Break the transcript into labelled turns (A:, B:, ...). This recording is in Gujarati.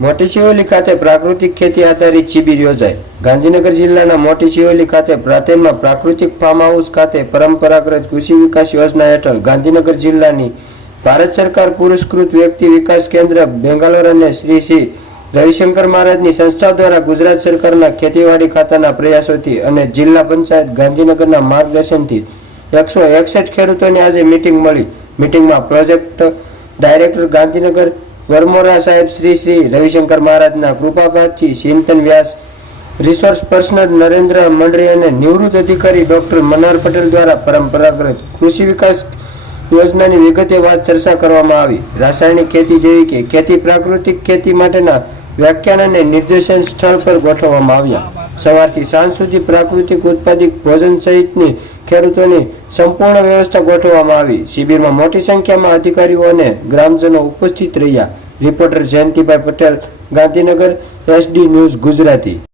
A: મોટી શિવોલી ખાતે પ્રાકૃતિક ખેતી આધારિત શિબિર યોજાઈ ગાંધીનગર જિલ્લાના મોટી શિવોલી ખાતે પ્રાંતમાં પ્રાકૃતિક ફાર્મ હાઉસ ખાતે પરંપરાગત કૃષિ વિકાસ યોજના હેઠળ ગાંધીનગર જિલ્લાની ભારત સરકાર પુરસ્કૃત વ્યક્તિ વિકાસ કેન્દ્ર બેંગાલોર અને શ્રી શ્રી રવિશંકર મહારાજની સંસ્થા દ્વારા ગુજરાત સરકારના ખેતીવાડી ખાતાના પ્રયાસોથી અને જિલ્લા પંચાયત ગાંધીનગરના માર્ગદર્શનથી એકસો એકસઠ ખેડૂતોની આજે મિટિંગ મળી. મીટિંગમાં પ્રોજેક્ટ ડાયરેક્ટર ગાંધીનગર વરમોરા સાહેબ શ્રી શ્રી રવિશંકર મહારાજના કૃપાપાતથી ચિંતન વ્યાસ રિસોર્સ પર્સનલ નરેન્દ્ર મંડળી અને નિવૃત્ત અધિકારી ડોક્ટર મનોહર પટેલ દ્વારા પરંપરાગત કૃષિ વિકાસ યોજનાની વિગતે વાત ચર્ચા કરવામાં આવી. રાસાયણિક ખેતી જેવી કે ખેતી પ્રાકૃતિક ખેતી માટેના વ્યાખ્યાન અને નિર્દેશન સ્થળ પર ગોઠવવામાં આવ્યા. સવારથી સાંજ સુધી પ્રાકૃતિક ઉત્પાદિત ભોજન સહિતની ખેડૂતોની સંપૂર્ણ વ્યવસ્થા ગોઠવવામાં આવી. શિબિરમાં મોટી સંખ્યામાં અધિકારીઓ અને ગ્રામજનો ઉપસ્થિત રહ્યા. Reporter Jayantibhai Patel, Gandhinagar, SD News Gujarati.